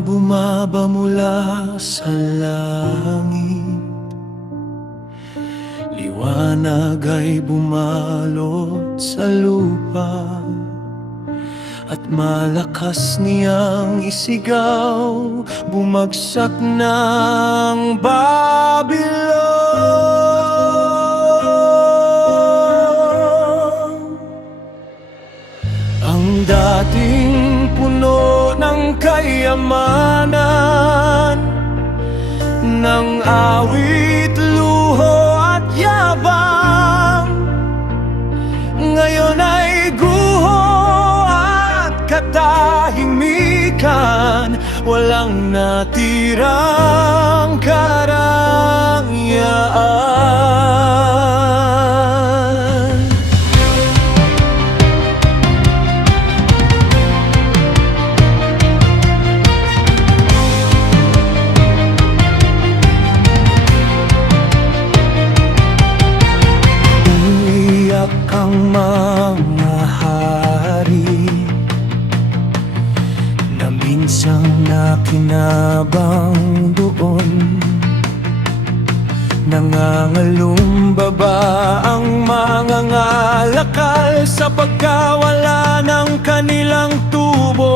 bumaba mula sa langit, liwanag ay bumalot sa lupa, at malakas niyang isigaw, bumagsak ng Babilon. Ang dating puno ng kayamanan, ng awit, luho at yabang, ngayon ay guho at katahimikan, walang natirang karangyaan. Umiyak ang mga hari na minsang nakinabang doon. Nangangalumbaba ang mga ngalakal sa pagkawala ng kanilang tubo.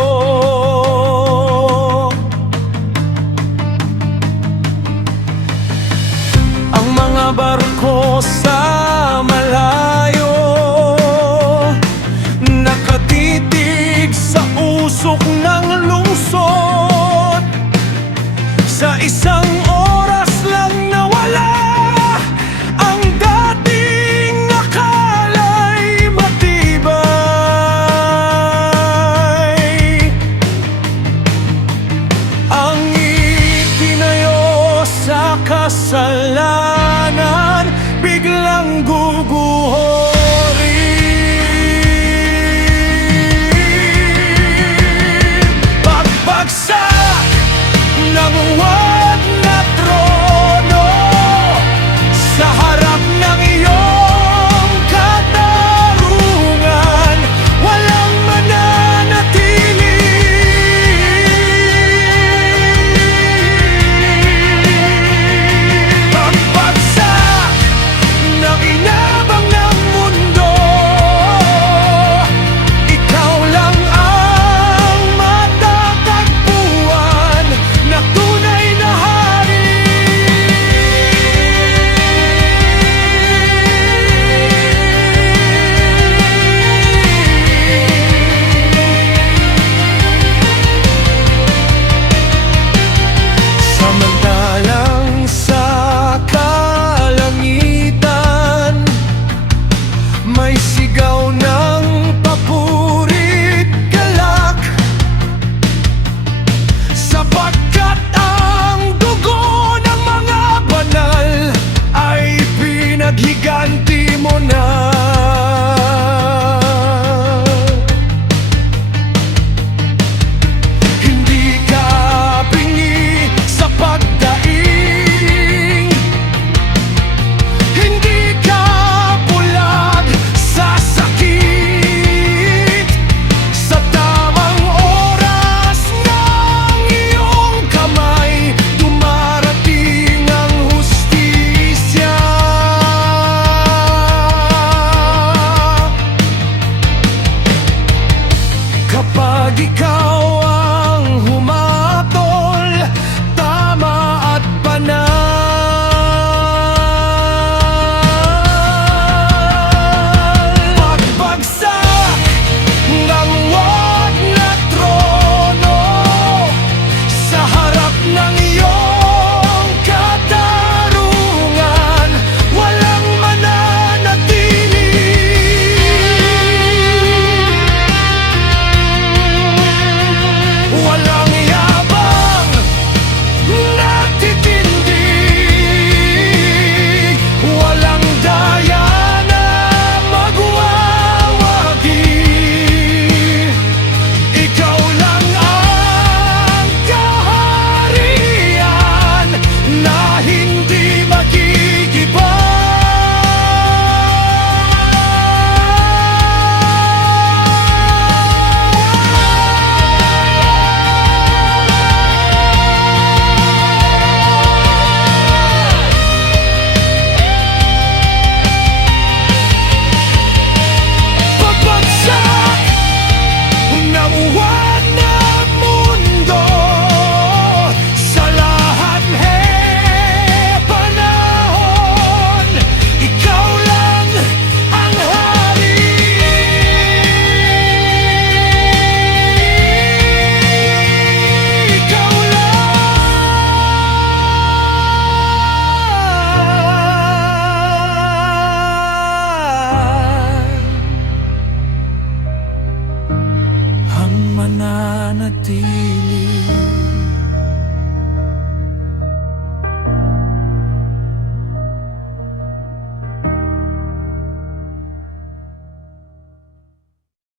Ang mga barko sa malayo nakatitig sa usok ng lungsod. Sa isang oras lang nawala ang dating akala'y matibay. Ang itinayo sa kasalanan biglang gugulo